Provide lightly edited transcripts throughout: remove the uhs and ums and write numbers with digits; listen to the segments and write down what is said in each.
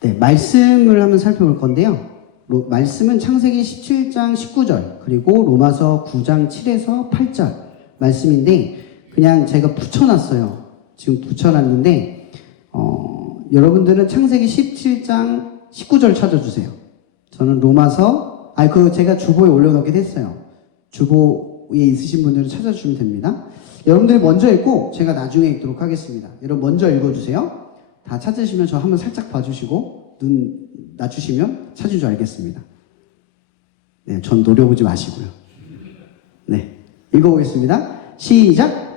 네, 말씀을 한번 살펴볼 건데요. 말씀은 창세기 17장 19절 그리고 로마서 9장 7에서 8절 말씀인데 그냥 제가 붙여놨어요. 지금 붙여놨는데 여러분들은 창세기 17장 19절 찾아주세요. 저는 로마서 제가 주보에 올려놓게 됐어요. 주보에 있으신 분들은 찾아주시면 됩니다. 여러분들이 먼저 읽고 제가 나중에 읽도록 하겠습니다. 여러분 먼저 읽어주세요. 다 찾으시면 저 한번 살짝 봐주시고 눈 낮추시면 찾은 줄 알겠습니다. 네, 전 노려보지 마시고요. 네, 읽어보겠습니다. 시작!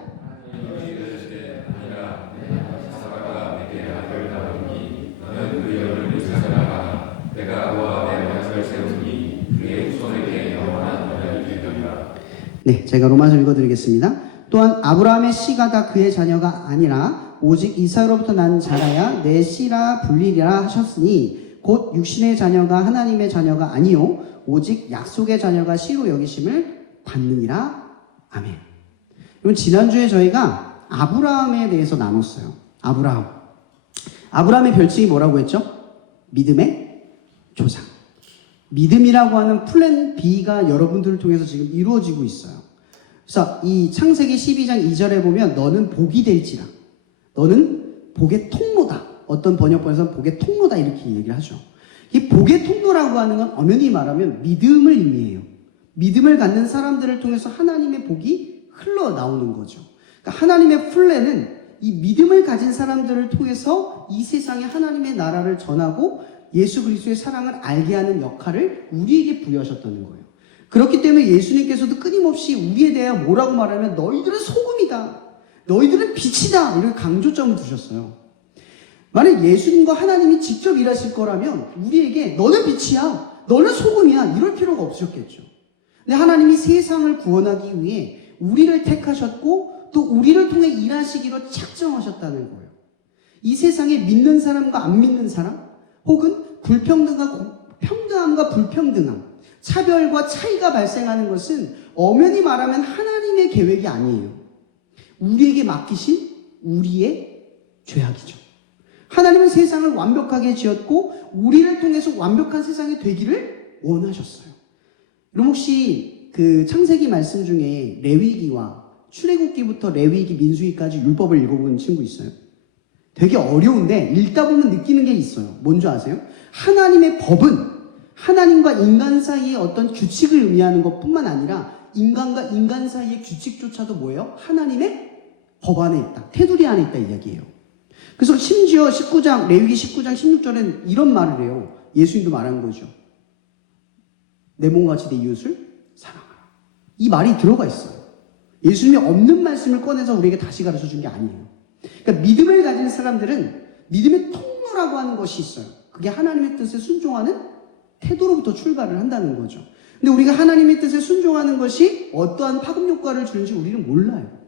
네, 제가 로마서 읽어드리겠습니다. 또한 아브라함의 씨가 다 그의 자녀가 아니라 오직 이삭으로부터 난 자라야 내 씨라 불리리라 하셨으니 곧 육신의 자녀가 하나님의 자녀가 아니요 오직 약속의 자녀가 씨로 여기심을 받느니라. 아멘. 여러분 지난주에 저희가 아브라함에 대해서 나눴어요. 아브라함의 별칭이 뭐라고 했죠? 믿음의 조상. 믿음이라고 하는 플랜 B가 여러분들을 통해서 지금 이루어지고 있어요. 그래서 이 창세기 12장 2절에 보면 너는 복이 될지라. 너는 복의 통로다. 어떤 번역본에서는 복의 통로다 이렇게 얘기를 하죠. 이 복의 통로라고 하는 건 엄연히 말하면 믿음을 의미해요. 믿음을 갖는 사람들을 통해서 하나님의 복이 흘러나오는 거죠. 그러니까 하나님의 플랜은 이 믿음을 가진 사람들을 통해서 이 세상에 하나님의 나라를 전하고 예수 그리스도의 사랑을 알게 하는 역할을 우리에게 부여하셨다는 거예요. 그렇기 때문에 예수님께서도 끊임없이 우리에 대해 뭐라고 말하면 너희들은 소금이다. 너희들은 빛이다. 이렇게 강조점을 두셨어요. 만약 예수님과 하나님이 직접 일하실 거라면 우리에게 너는 빛이야. 너는 소금이야. 이럴 필요가 없으셨겠죠. 근데 하나님이 세상을 구원하기 위해 우리를 택하셨고 또 우리를 통해 일하시기로 작정하셨다는 거예요. 이 세상에 믿는 사람과 안 믿는 사람 혹은 평등함과 불평등함, 차별과 차이가 발생하는 것은 엄연히 말하면 하나님의 계획이 아니에요. 우리에게 맡기신 우리의 죄악이죠. 하나님은 세상을 완벽하게 지었고 우리를 통해서 완벽한 세상이 되기를 원하셨어요. 그럼 혹시 그 창세기 말씀 중에 레위기와 출애굽기부터 레위기, 민수기까지 율법을 읽어본 친구 있어요? 되게 어려운데 읽다 보면 느끼는 게 있어요. 뭔지 아세요? 하나님의 법은 하나님과 인간 사이의 어떤 규칙을 의미하는 것뿐만 아니라 인간과 인간 사이의 규칙조차도 뭐예요? 하나님의 법 안에 있다. 테두리 안에 있다 이 이야기예요. 그래서 심지어 레위기 19장 16절에는 이런 말을 해요. 예수님도 말한 거죠. 내 몸같이 내 이웃을 사랑하라. 이 말이 들어가 있어요. 예수님이 없는 말씀을 꺼내서 우리에게 다시 가르쳐 준 게 아니에요. 그러니까 믿음을 가진 사람들은 믿음의 통로라고 하는 것이 있어요. 그게 하나님의 뜻에 순종하는 태도로부터 출발을 한다는 거죠. 근데 우리가 하나님의 뜻에 순종하는 것이 어떠한 파급 효과를 주는지 우리는 몰라요.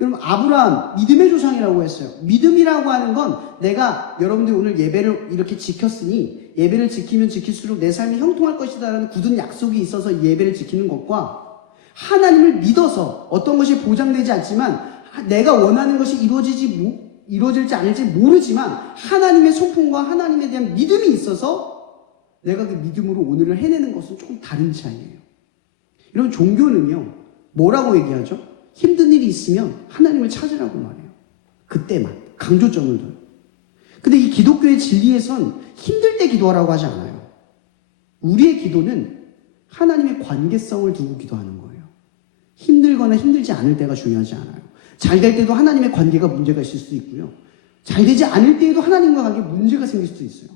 여러분 아브라함 믿음의 조상이라고 했어요. 믿음이라고 하는 건 내가 여러분들이 오늘 예배를 이렇게 지켰으니 예배를 지키면 지킬수록 내 삶이 형통할 것이다라는 굳은 약속이 있어서 예배를 지키는 것과 하나님을 믿어서 어떤 것이 보장되지 않지만 내가 원하는 것이 이루어질지 않을지 모르지만 하나님의 소품과 하나님에 대한 믿음이 있어서 내가 그 믿음으로 오늘을 해내는 것은 조금 다른 차이예요. 이런 종교는요, 뭐라고 얘기하죠? 힘든 일이 있으면 하나님을 찾으라고 말해요. 그때만 강조점을 둬요. 근데 이 기독교의 진리에선 힘들 때 기도하라고 하지 않아요. 우리의 기도는 하나님의 관계성을 두고 기도하는 거예요. 힘들거나 힘들지 않을 때가 중요하지 않아요. 잘 될 때도 하나님의 관계가 문제가 있을 수도 있고요. 잘 되지 않을 때에도 하나님과 관계에 문제가 생길 수도 있어요.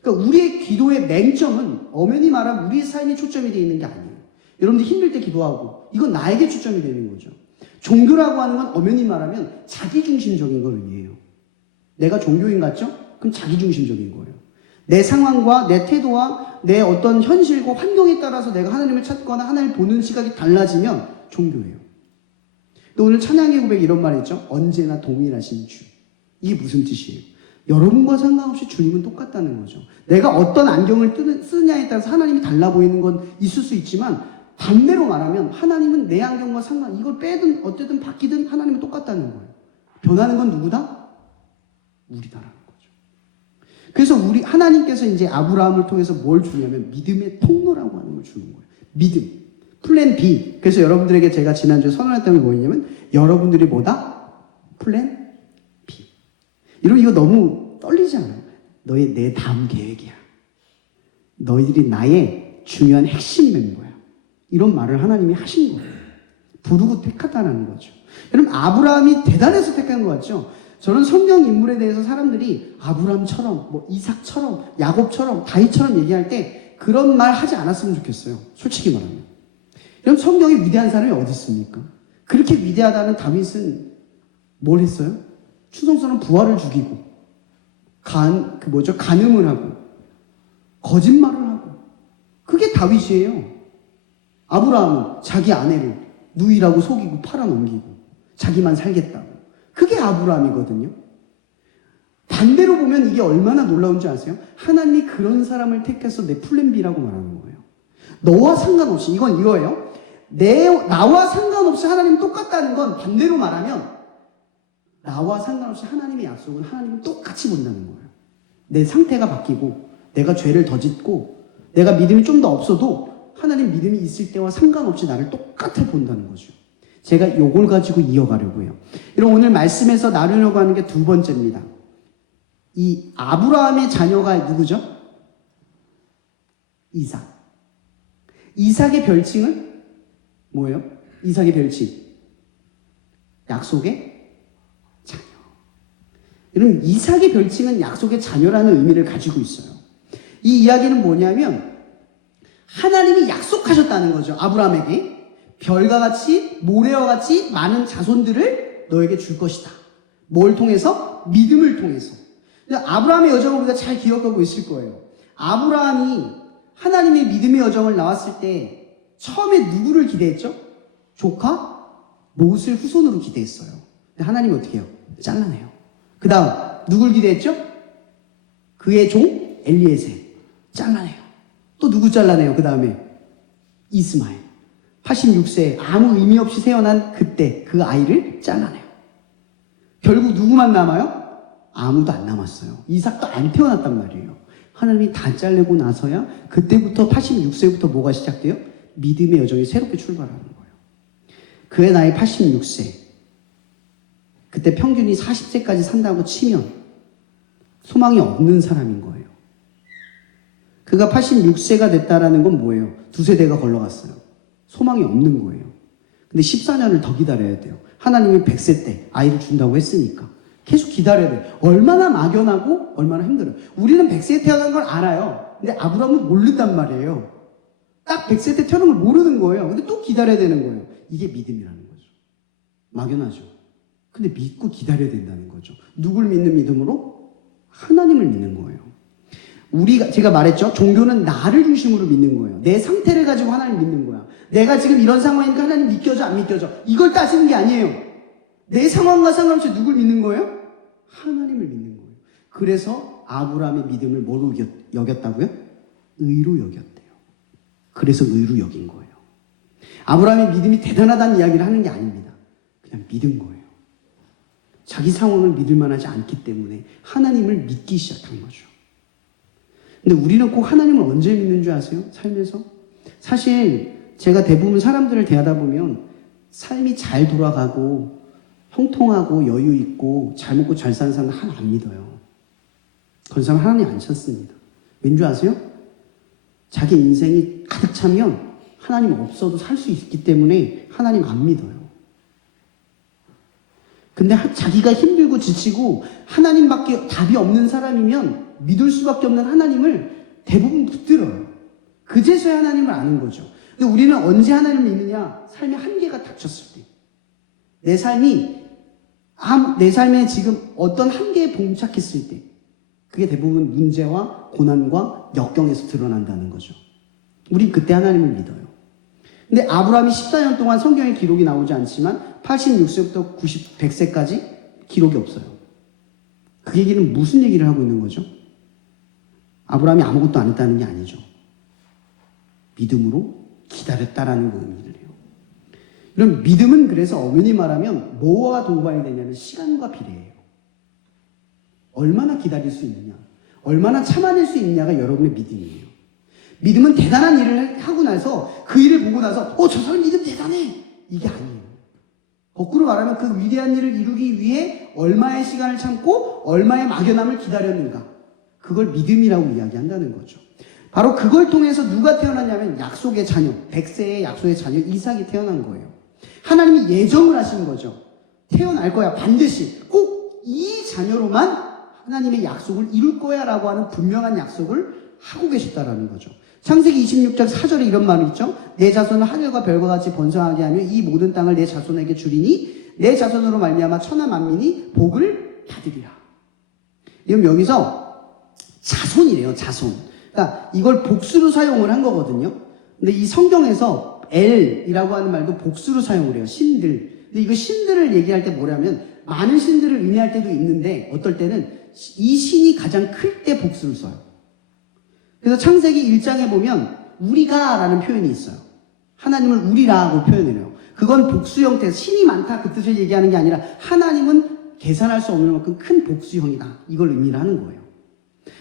그러니까 우리의 기도의 맹점은 엄연히 말하면 우리의 삶에 초점이 되어 있는 게 아니에요. 여러분들 힘들 때 기도하고 이건 나에게 초점이 되는 거죠. 종교라고 하는 건 엄연히 말하면 자기중심적인 걸 의미해요. 내가 종교인 같죠? 그럼 자기중심적인 거예요. 내 상황과 내 태도와 내 어떤 현실과 환경에 따라서 내가 하나님을 찾거나 하나님을 보는 시각이 달라지면 종교예요. 또 오늘 찬양의 고백 이런 말 했죠? 언제나 동일하신 주. 이게 무슨 뜻이에요? 여러분과 상관없이 주님은 똑같다는 거죠. 내가 어떤 안경을 쓰느냐에 따라서 하나님이 달라 보이는 건 있을 수 있지만 반대로 말하면 하나님은 내 안경과 이걸 빼든 어쨌든 바뀌든 하나님은 똑같다는 거예요. 변하는 건 누구다? 우리다라는 거죠. 그래서 하나님께서 이제 아브라함을 통해서 뭘 주냐면 믿음의 통로라고 하는 걸 주는 거예요. 믿음. 플랜 B. 그래서 여러분들에게 제가 지난주에 선언했던 게 뭐였냐면 여러분들이 뭐다? 플랜 B. 여러분 이거 너무 떨리지 않아요? 내 다음 계획이야. 너희들이 나의 중요한 핵심 멤버야. 이런 말을 하나님이 하신 거예요. 부르고 택하다라는 거죠. 여러분 아브라함이 대단해서 택한 거 같죠? 저는 성경 인물에 대해서 사람들이 아브라함처럼 뭐 이삭처럼 야곱처럼 다윗처럼 얘기할 때 그런 말 하지 않았으면 좋겠어요. 솔직히 말하면. 여러분 성경에 위대한 사람이 어디 있습니까? 그렇게 위대하다는 다윗은 뭘 했어요? 추성서는 부하를 죽이고 간음을 하고 거짓말을 하고 그게 다윗이에요. 아브라함은 자기 아내를 누이라고 속이고 팔아넘기고 자기만 살겠다고. 그게 아브라함이거든요. 반대로 보면 이게 얼마나 놀라운지 아세요? 하나님이 그런 사람을 택해서 내 플랜 B라고 말하는 거예요. 너와 상관없이 이건 이거예요. 나와 상관없이 하나님 똑같다는 건 반대로 말하면 나와 상관없이 하나님의 약속은 하나님이 똑같이 본다는 거예요. 내 상태가 바뀌고 내가 죄를 더 짓고 내가 믿음이 좀 더 없어도 하나님 믿음이 있을 때와 상관없이 나를 똑같이 본다는 거죠. 제가 요걸 가지고 이어가려고 해요. 여러분 오늘 말씀에서 나누려고 하는 게 두 번째입니다. 이 아브라함의 자녀가 누구죠? 이삭. 이삭의 별칭은 뭐예요? 이삭의 별칭. 약속의 자녀. 여러분 이삭의 별칭은 약속의 자녀라는 의미를 가지고 있어요. 이 이야기는 뭐냐면 하나님이 약속하셨다는 거죠. 아브라함에게. 별과 같이 모래와 같이 많은 자손들을 너에게 줄 것이다. 뭘 통해서? 믿음을 통해서. 아브라함의 여정을 우리가 잘 기억하고 있을 거예요. 아브라함이 하나님의 믿음의 여정을 나왔을 때 처음에 누구를 기대했죠? 조카 롯을 후손으로 기대했어요. 근데 하나님이 어떻게 해요? 잘라내요. 그 다음 누굴 기대했죠? 그의 종 엘리에셀 잘라내요. 또 누구 잘라내요? 그 다음에 이스마엘 86세에 아무 의미 없이 태어난 그때 그 아이를 잘라내요. 결국 누구만 남아요? 아무도 안 남았어요. 이삭도 안 태어났단 말이에요. 하나님이 다 잘리고 나서야 그때부터 86세부터 뭐가 시작돼요? 믿음의 여정이 새롭게 출발하는 거예요. 그의 나이 86세. 그때 평균이 40세까지 산다고 치면 소망이 없는 사람인 거예요. 그가 86세가 됐다라는 건 뭐예요? 두세 대가 걸러갔어요. 소망이 없는 거예요. 근데 14년을 더 기다려야 돼요. 하나님이 100세 때 아이를 준다고 했으니까. 계속 기다려야 돼요. 얼마나 막연하고 얼마나 힘들어요. 우리는 100세에 태어난 걸 알아요. 근데 아브라함은 모른단 말이에요. 딱 100세 때 태어난 걸 모르는 거예요. 근데 또 기다려야 되는 거예요. 이게 믿음이라는 거죠. 막연하죠. 근데 믿고 기다려야 된다는 거죠. 누굴 믿는 믿음으로? 하나님을 믿는 거예요. 제가 말했죠. 종교는 나를 중심으로 믿는 거예요. 내 상태를 가지고 하나님 믿는 거야. 내가 지금 이런 상황이니까 하나님 믿겨져 안 믿겨져. 이걸 따지는 게 아니에요. 내 상황과 상관없이 누굴 믿는 거예요? 하나님을 믿는 거예요. 그래서 아브라함의 믿음을 뭐로 여겼다고요? 의로 여겼대요. 그래서 의로 여긴 거예요. 아브라함의 믿음이 대단하다는 이야기를 하는 게 아닙니다. 그냥 믿은 거예요. 자기 상황을 믿을 만하지 않기 때문에 하나님을 믿기 시작한 거죠. 근데 우리는 꼭 하나님을 언제 믿는 줄 아세요? 삶에서? 사실 제가 대부분 사람들을 대하다 보면 삶이 잘 돌아가고 형통하고 여유 있고 잘 먹고 잘 사는 사람은 하나 안 믿어요. 그런 사람 하나님 안 찾습니다. 왠지 아세요? 자기 인생이 가득 차면 하나님 없어도 살 수 있기 때문에 하나님 안 믿어요. 근데 자기가 힘들고 지치고 하나님밖에 답이 없는 사람이면 믿을 수밖에 없는 하나님을 대부분 붙들어요. 그제서야 하나님을 아는 거죠. 근데 우리는 언제 하나님을 믿느냐? 삶의 한계가 닥쳤을 때. 내 삶에 지금 어떤 한계에 봉착했을 때. 그게 대부분 문제와 고난과 역경에서 드러난다는 거죠. 우린 그때 하나님을 믿어요. 근데 아브라함이 14년 동안 성경에 기록이 나오지 않지만 86세부터 100세까지 기록이 없어요. 그 얘기는 무슨 얘기를 하고 있는 거죠? 아브라함이 아무것도 안 했다는 게 아니죠. 믿음으로 기다렸다라는 의미를 해요. 이런 믿음은 그래서 엄연히 말하면 뭐와 동반이 되냐면 시간과 비례해요. 얼마나 기다릴 수 있느냐, 얼마나 참아낼 수 있냐가 여러분의 믿음이에요. 믿음은 대단한 일을 하고 나서 그 일을 보고 나서 저 사람 믿음 대단해! 이게 아니에요. 거꾸로 말하면 그 위대한 일을 이루기 위해 얼마의 시간을 참고 얼마의 막연함을 기다렸는가. 그걸 믿음이라고 이야기한다는 거죠. 바로 그걸 통해서 누가 태어났냐면 약속의 자녀, 100세의 약속의 자녀 이삭이 태어난 거예요. 하나님이 예정을 하신 거죠. 태어날 거야. 반드시. 꼭 이 자녀로만 하나님의 약속을 이룰 거야 라고 하는 분명한 약속을 하고 계셨다라는 거죠. 창세기 26장 4절에 이런 말이 있죠. 내 자손은 하늘과 별과 같이 번성하게 하며 이 모든 땅을 내 자손에게 주리니 내 자손으로 말미암아 천하 만민이 복을 받으리라. 이건 여기서 자손이래요. 자손. 그러니까 이걸 복수로 사용을 한 거거든요. 근데 이 성경에서 엘이라고 하는 말도 복수로 사용을 해요. 신들. 근데 이거 신들을 얘기할 때 뭐냐면 많은 신들을 의미할 때도 있는데 어떨 때는 이 신이 가장 클 때 복수를 써요. 그래서 창세기 1장에 보면 우리가 라는 표현이 있어요. 하나님을 우리라고 표현을 해요. 그건 복수 형태에서 신이 많다 그 뜻을 얘기하는 게 아니라 하나님은 계산할 수 없는 만큼 큰 복수형이다. 이걸 의미를 하는 거예요.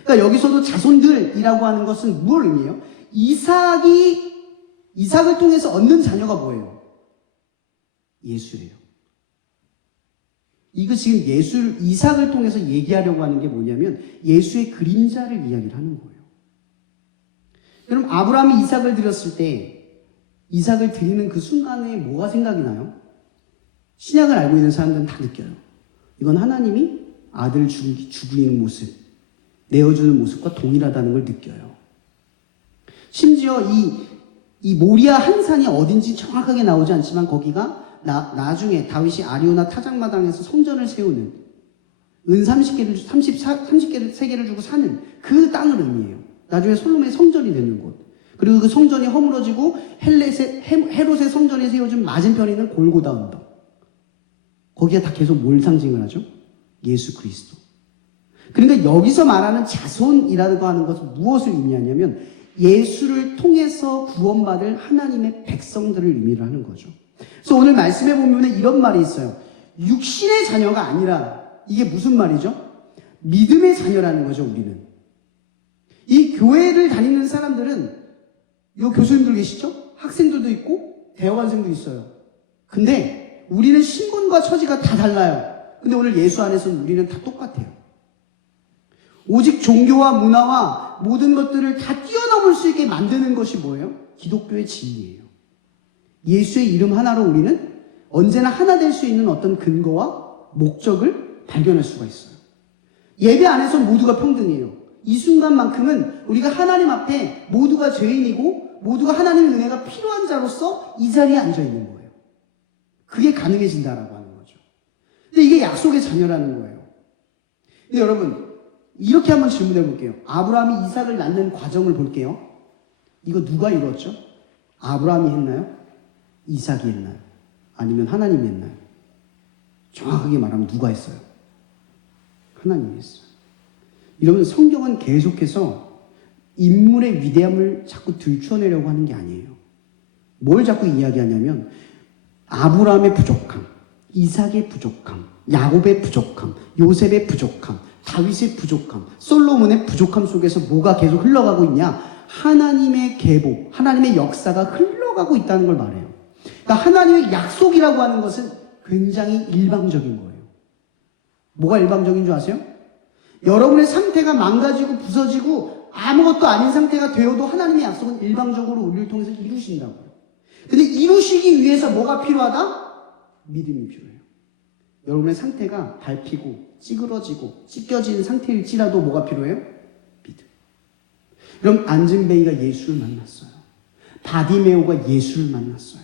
그러니까 여기서도 자손들이라고 하는 것은 뭘 의미해요? 이삭을 통해서 얻는 자녀가 뭐예요? 예수예요. 이거 지금 이삭을 통해서 얘기하려고 하는 게 뭐냐면 예수의 그림자를 이야기를 하는 거예요. 그럼 아브라함이 이삭을 드렸을 때 이삭을 드리는 그 순간에 뭐가 생각이 나요? 신약을 알고 있는 사람들은 다 느껴요. 이건 하나님이 아들을 죽이는 모습, 내어주는 모습과 동일하다는 걸 느껴요. 심지어 이 모리아 한 산이 어딘지 정확하게 나오지 않지만 거기가 나중에 다윗이 아리오나 타작마당에서 성전을 세우는 은 30개를 주고 사는 그 땅을 의미해요. 나중에 솔로몬의 성전이 되는 곳. 그리고 그 성전이 허물어지고 헤롯의 성전이 세워진 맞은편에 있는 골고다 언덕. 거기에 다 계속 뭘 상징을 하죠? 예수 그리스도. 그러니까 여기서 말하는 자손이라고 하는 것은 무엇을 의미하냐면 예수를 통해서 구원받을 하나님의 백성들을 의미를 하는 거죠. 그래서 오늘 말씀해 보면 이런 말이 있어요. 육신의 자녀가 아니라 이게 무슨 말이죠? 믿음의 자녀라는 거죠, 우리는. 이 교회를 다니는 사람들은 요 교수님들 계시죠? 학생들도 있고 대학원생도 있어요. 근데 우리는 신분과 처지가 다 달라요. 근데 오늘 예수 안에서는 우리는 다 똑같아요. 오직 종교와 문화와 모든 것들을 다 뛰어넘을 수 있게 만드는 것이 뭐예요? 기독교의 진리예요. 예수의 이름 하나로 우리는 언제나 하나 될 수 있는 어떤 근거와 목적을 발견할 수가 있어요. 예배 안에서 모두가 평등해요. 이 순간만큼은 우리가 하나님 앞에 모두가 죄인이고 모두가 하나님의 은혜가 필요한 자로서 이 자리에 앉아 있는 거예요. 그게 가능해진다라고 하는 거죠. 근데 이게 약속의 자녀라는 거예요. 근데 여러분 이렇게 한번 질문해 볼게요. 아브라함이 이삭을 낳는 과정을 볼게요. 이거 누가 이뤘죠? 아브라함이 했나요? 이삭이 했나요? 아니면 하나님이 했나요? 정확하게 말하면 누가 했어요? 하나님이 했어요. 이러면 성경은 계속해서 인물의 위대함을 자꾸 들춰내려고 하는 게 아니에요. 뭘 자꾸 이야기하냐면 아브라함의 부족함, 이삭의 부족함, 야곱의 부족함, 요셉의 부족함, 다윗의 부족함, 솔로몬의 부족함 속에서 뭐가 계속 흘러가고 있냐? 하나님의 계보, 하나님의 역사가 흘러가고 있다는 걸 말해요. 그러니까 하나님의 약속이라고 하는 것은 굉장히 일방적인 거예요. 뭐가 일방적인 줄 아세요? 여러분의 상태가 망가지고 부서지고 아무것도 아닌 상태가 되어도 하나님의 약속은 일방적으로 우리를 통해서 이루신다고요. 근데 이루시기 위해서 뭐가 필요하다? 믿음이 필요해요. 여러분의 상태가 밟히고 찌그러지고 찢겨진 상태일지라도 뭐가 필요해요? 믿음. 그럼 안진뱅이가 예수를 만났어요. 바디메오가 예수를 만났어요.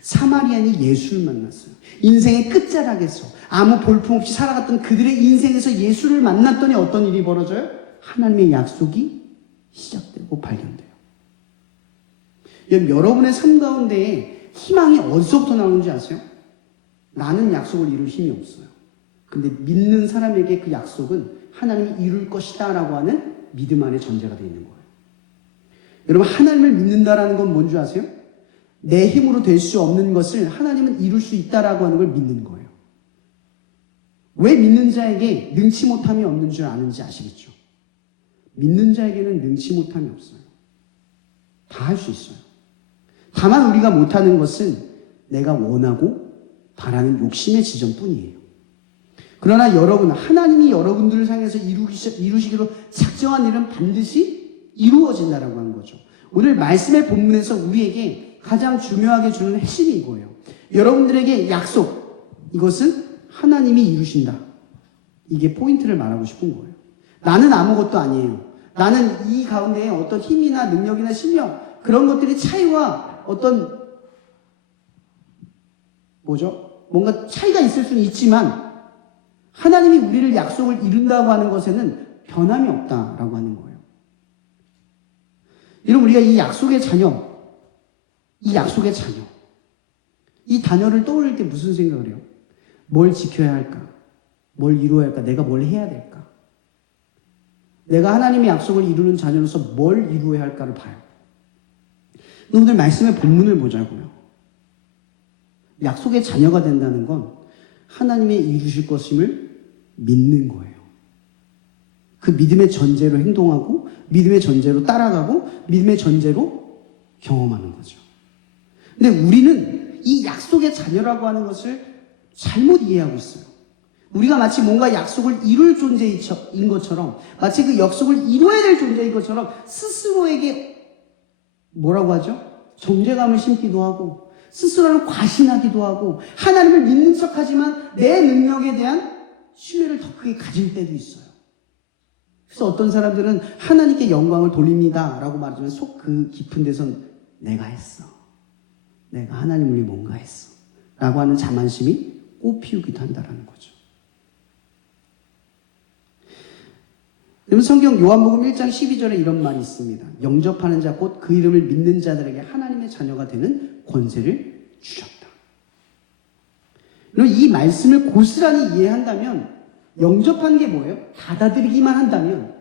사마리안이 예수를 만났어요. 인생의 끝자락에서 아무 볼품없이 살아갔던 그들의 인생에서 예수를 만났더니 어떤 일이 벌어져요? 하나님의 약속이 시작되고 발견돼요. 여러분의 삶 가운데 희망이 어디서부터 나오는지 아세요? 나는 약속을 이룰 힘이 없어요. 근데 믿는 사람에게 그 약속은 하나님이 이룰 것이다 라고 하는 믿음 안에 전제가 되어 있는 거예요. 여러분 하나님을 믿는다라는 건 뭔지 아세요? 내 힘으로 될 수 없는 것을 하나님은 이룰 수 있다라고 하는 걸 믿는 거예요. 왜 믿는 자에게 능치 못함이 없는 줄 아는지 아시겠죠? 믿는 자에게는 능치 못함이 없어요. 다 할 수 있어요. 다만 우리가 못하는 것은 내가 원하고 바라는 욕심의 지점뿐이에요. 그러나 여러분, 하나님이 여러분들을 향해서 이루시기로 작정한 일은 반드시 이루어진다라고 하는 거죠. 오늘 말씀의 본문에서 우리에게 가장 중요하게 주는 핵심이 이거예요. 여러분들에게 약속, 이것은 하나님이 이루신다. 이게 포인트를 말하고 싶은 거예요. 나는 아무것도 아니에요. 나는 이 가운데 어떤 힘이나 능력이나 실력, 그런 것들이 차이와 어떤 뭔가 차이가 있을 수는 있지만 하나님이 우리를 약속을 이룬다고 하는 것에는 변함이 없다라고 하는 거예요. 여러분, 우리가 이 약속의 자녀, 이 단어를 떠올릴 때 무슨 생각을 해요? 뭘 지켜야 할까? 뭘 이루어야 할까? 내가 뭘 해야 될까? 내가 하나님의 약속을 이루는 자녀로서 뭘 이루어야 할까를 봐요. 오늘 말씀의 본문을 보자고요. 약속의 자녀가 된다는 건 하나님의 이루실 것임을 믿는 거예요. 그 믿음의 전제로 행동하고 믿음의 전제로 따라가고 믿음의 전제로 경험하는 거죠. 근데 우리는 이 약속의 자녀라고 하는 것을 잘못 이해하고 있어요. 우리가 마치 뭔가 약속을 이룰 존재인 것처럼, 마치 그 약속을 이루어야 될 존재인 것처럼 스스로에게 뭐라고 하죠? 존재감을 심기도 하고 스스로를 과신하기도 하고 하나님을 믿는 척하지만 내 능력에 대한 신뢰를 더 크게 가질 때도 있어요. 그래서 어떤 사람들은 하나님께 영광을 돌립니다 라고 말하지만 속 그 깊은 데선 내가 했어, 내가 하나님을 위해 뭔가 했어 라고 하는 자만심이 꽃피우기도 한다는 거죠. 여러분, 성경 요한복음 1장 12절에 이런 말이 있습니다. 영접하는 자 곧 그 이름을 믿는 자들에게 하나님의 자녀가 되는 권세를 주셨다. 여러분, 이 말씀을 고스란히 이해한다면 영접하는 게 뭐예요? 받아들이기만 한다면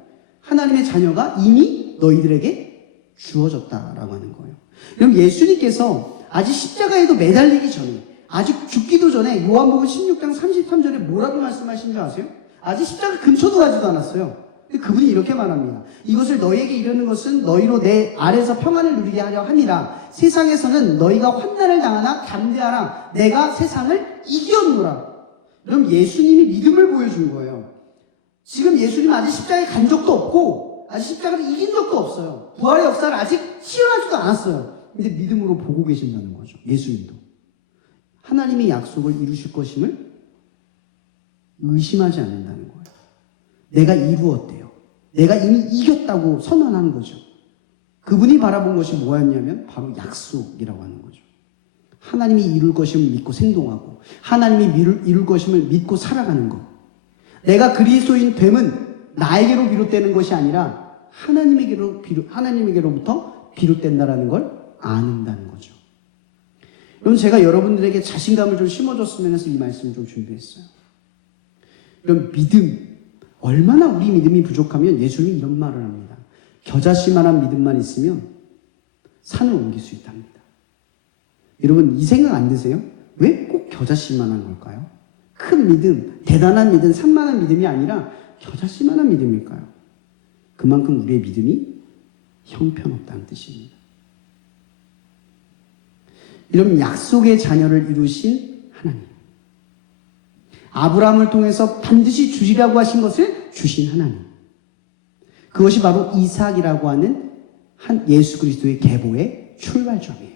하나님의 자녀가 이미 너희들에게 주어졌다라고 하는 거예요. 여러분, 예수님께서 아직 십자가에도 매달리기 전에, 아직 죽기도 전에 요한복음 16장 33절에 뭐라고 말씀하신 줄 아세요? 아직 십자가 근처도 가지도 않았어요. 그분이 이렇게 말합니다. 이것을 너희에게 이르는 것은 너희로 내 아래서 평안을 누리게 하려 함이라. 세상에서는 너희가 환난을 당하나 담대하라. 내가 세상을 이겼노라. 그럼 예수님이 믿음을 보여준 거예요. 지금 예수님은 아직 십자가에 간 적도 없고 아직 십자가를 이긴 적도 없어요. 부활의 역사를 아직 시연하지도 않았어요. 근데 믿음으로 보고 계신다는 거죠. 예수님도. 하나님의 약속을 이루실 것임을 의심하지 않는다는 거예요. 내가 이루었대요. 내가 이미 이겼다고 선언하는 거죠. 그분이 바라본 것이 뭐였냐면 바로 약속이라고 하는 거죠. 하나님이 이룰 것임을 믿고 생동하고 하나님이 이룰 것임을 믿고 살아가는 것. 내가 그리스도인 됨은 나에게로 비롯되는 것이 아니라 하나님에게로부터 비롯된다라는 걸 아는다는 거죠. 여러분, 제가 여러분들에게 자신감을 좀 심어줬으면 해서 이 말씀을 좀 준비했어요. 이런 믿음, 얼마나 우리 믿음이 부족하면 예수님이 이런 말을 합니다. 겨자씨만한 믿음만 있으면 산을 옮길 수 있답니다. 여러분, 이 생각 안 드세요? 왜 꼭 겨자씨만한 걸까요? 큰 믿음, 대단한 믿음, 산만한 믿음이 아니라 겨자씨만한 믿음일까요? 그만큼 우리의 믿음이 형편없다는 뜻입니다. 이런 약속의 자녀를 이루신 하나님, 아브라함을 통해서 반드시 주시라고 하신 것을 주신 하나님, 그것이 바로 이삭이라고 하는 한 예수 그리스도의 계보의 출발점이에요.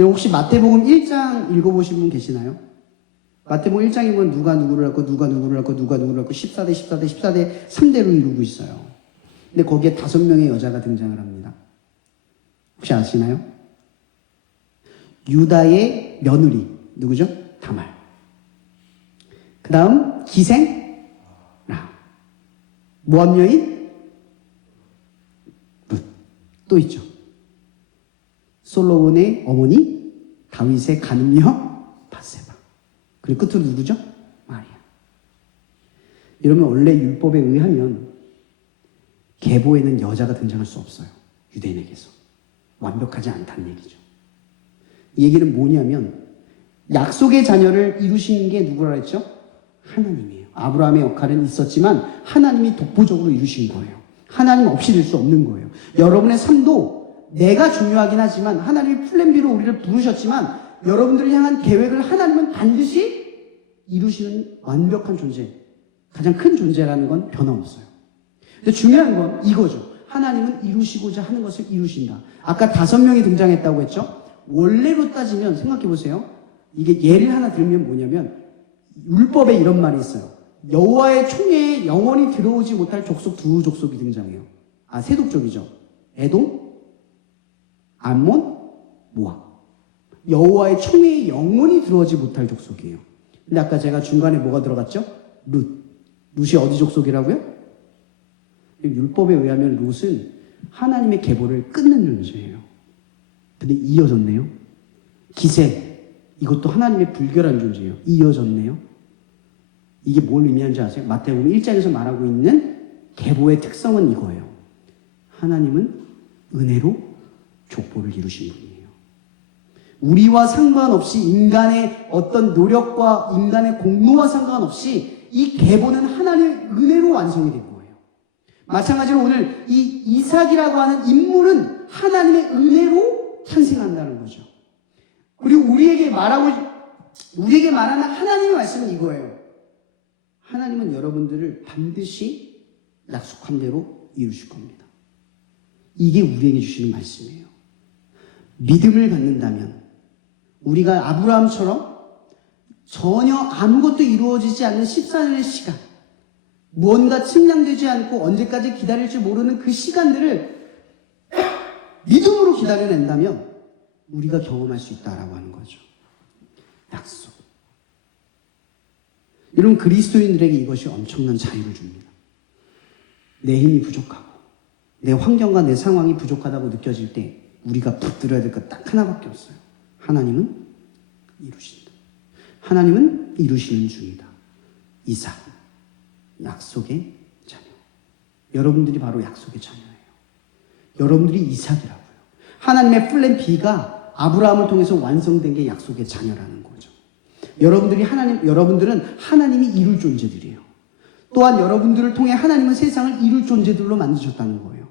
혹시 마태복음 1장 읽어보신 분 계시나요? 마태복음 1장 읽으면 누가 누구를 낳고 누가 누구를 낳고 누가 누구를 낳고 14대 3대로 이루고 있어요. 근데 거기에 5명의 여자가 등장을 합니다. 혹시 아시나요? 유다의 며느리 누구죠? 다말. 그 다음 기생 라. 모압 여인 룻. 또 있죠. 솔로몬의 어머니 다윗의 가늠녀 바세바. 그리고 끝으로 누구죠? 마리아. 이러면 원래 율법에 의하면 계보에는 여자가 등장할 수 없어요. 유대인에게서. 완벽하지 않다는 얘기죠. 이 얘기는 뭐냐면 약속의 자녀를 이루신 게 누구라 했죠? 하나님이에요. 아브라함의 역할은 있었지만 하나님이 독보적으로 이루신 거예요. 하나님 없이 될 수 없는 거예요. 여러분의 삶도 내가 중요하긴 하지만 하나님이 플랜 B로 우리를 부르셨지만 여러분들을 향한 계획을 하나님은 반드시 이루시는 완벽한 존재, 가장 큰 존재라는 건 변함없어요. 근데 중요한 건 이거죠. 하나님은 이루시고자 하는 것을 이루신다. 아까 5명이 등장했다고 했죠? 원래로 따지면 생각해 보세요. 이게 예를 하나 들면 뭐냐면 율법에 이런 말이 있어요. 여호와의 총회에 영원히 들어오지 못할 족속 2족속이 등장해요. 세 족속이죠. 에돔, 암몬, 모압. 여호와의 총회에 영원히 들어오지 못할 족속이에요. 근데 아까 제가 중간에 뭐가 들어갔죠? 룻. 룻이 어디 족속이라고요? 율법에 의하면 룻은 하나님의 계보를 끊는 존재예요. 근데 이어졌네요. 기생, 이것도 하나님의 불결한 존재예요. 이어졌네요. 이게 뭘 의미하는지 아세요? 마태복음 1장에서 말하고 있는 계보의 특성은 이거예요. 하나님은 은혜로 족보를 이루신 분이에요. 우리와 상관없이 인간의 어떤 노력과 인간의 공로와 상관없이 이 계보는 하나님의 은혜로 완성이 된 거예요. 마찬가지로 오늘 이 이삭이라고 하는 인물은 하나님의 은혜로 탄생한다는 거죠. 그리고 우리에게 말하는 하나님의 말씀은 이거예요. 하나님은 여러분들을 반드시 약속한 대로 이루실 겁니다. 이게 우리에게 주시는 말씀이에요. 믿음을 갖는다면 우리가 아브라함처럼 전혀 아무것도 이루어지지 않는 14년의 시간, 무언가 측량되지 않고 언제까지 기다릴지 모르는 그 시간들을 믿음으로 기다려낸다면 우리가 경험할 수 있다라고 하는 거죠. 약속. 여러분, 그리스도인들에게 이것이 엄청난 자유를 줍니다. 내 힘이 부족하고 내 환경과 내 상황이 부족하다고 느껴질 때 우리가 붙들어야 될 것 딱 하나밖에 없어요. 하나님은 이루신다. 하나님은 이루시는 중이다. 이삭, 약속의 자녀. 여러분들이 바로 약속의 자녀예요. 여러분들이 이삭이라고요. 하나님의 플랜 B가 아브라함을 통해서 완성된 게 약속의 자녀라는 거죠. 여러분들은 하나님이 이룰 존재들이에요. 또한 여러분들을 통해 하나님은 세상을 이룰 존재들로 만드셨다는 거예요.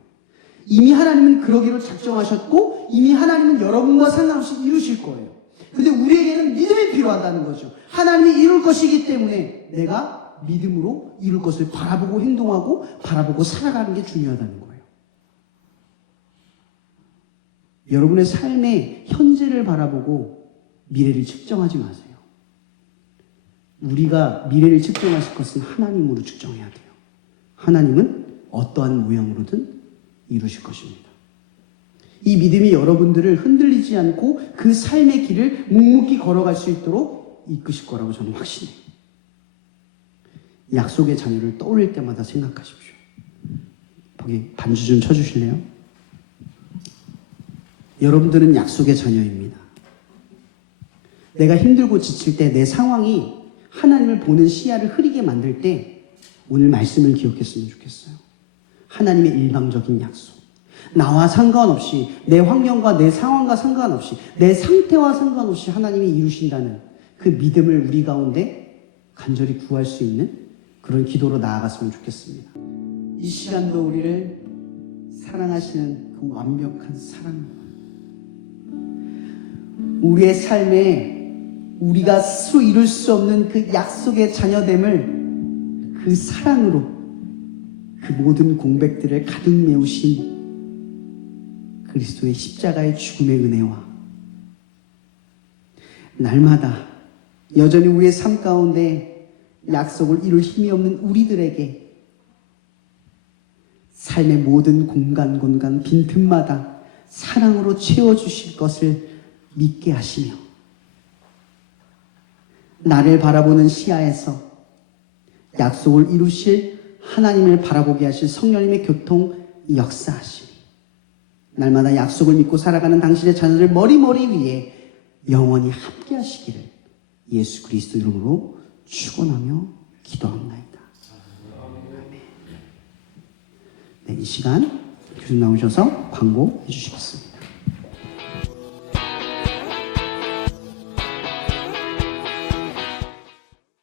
이미 하나님은 그러기로 작정하셨고 이미 하나님은 여러분과 상관없이 이루실 거예요. 근데 우리에게는 믿음이 필요하다는 거죠. 하나님이 이룰 것이기 때문에 내가 믿음으로 이룰 것을 바라보고 행동하고 바라보고 살아가는 게 중요하다는 거예요. 여러분의 삶의 현재를 바라보고 미래를 측정하지 마세요. 우리가 미래를 측정하실 것은 하나님으로 측정해야 돼요. 하나님은 어떠한 모양으로든 이루실 것입니다. 이 믿음이 여러분들을 흔들리지 않고 그 삶의 길을 묵묵히 걸어갈 수 있도록 이끄실 거라고 저는 확신해요. 약속의 자녀를 떠올릴 때마다 생각하십시오. 거기 반주 좀 쳐주실래요? 여러분들은 약속의 자녀입니다. 내가 힘들고 지칠 때 내 상황이 하나님을 보는 시야를 흐리게 만들 때 오늘 말씀을 기억했으면 좋겠어요. 하나님의 일방적인 약속. 나와 상관없이 내 환경과 내 상황과 상관없이 내 상태와 상관없이 하나님이 이루신다는 그 믿음을 우리 가운데 간절히 구할 수 있는 그런 기도로 나아갔으면 좋겠습니다. 이 시간도 우리를 사랑하시는 그 완벽한 사랑, 우리의 삶에 우리가 스스로 이룰 수 없는 그 약속의 자녀됨을 그 사랑으로 그 모든 공백들을 가득 메우신 그리스도의 십자가의 죽음의 은혜와 날마다 여전히 우리의 삶 가운데 약속을 이룰 힘이 없는 우리들에게 삶의 모든 공간 빈틈마다 사랑으로 채워주실 것을 믿게 하시며 나를 바라보는 시야에서 약속을 이루실 하나님을 바라보게 하실 성령님의 교통 역사하시니 날마다 약속을 믿고 살아가는 당신의 자녀들 머리머리 위에 영원히 함께 하시기를 예수 그리스도 이름으로 축원하며 기도합니다. 네, 이 시간 교수님 나오셔서 광고해 주시겠습니다.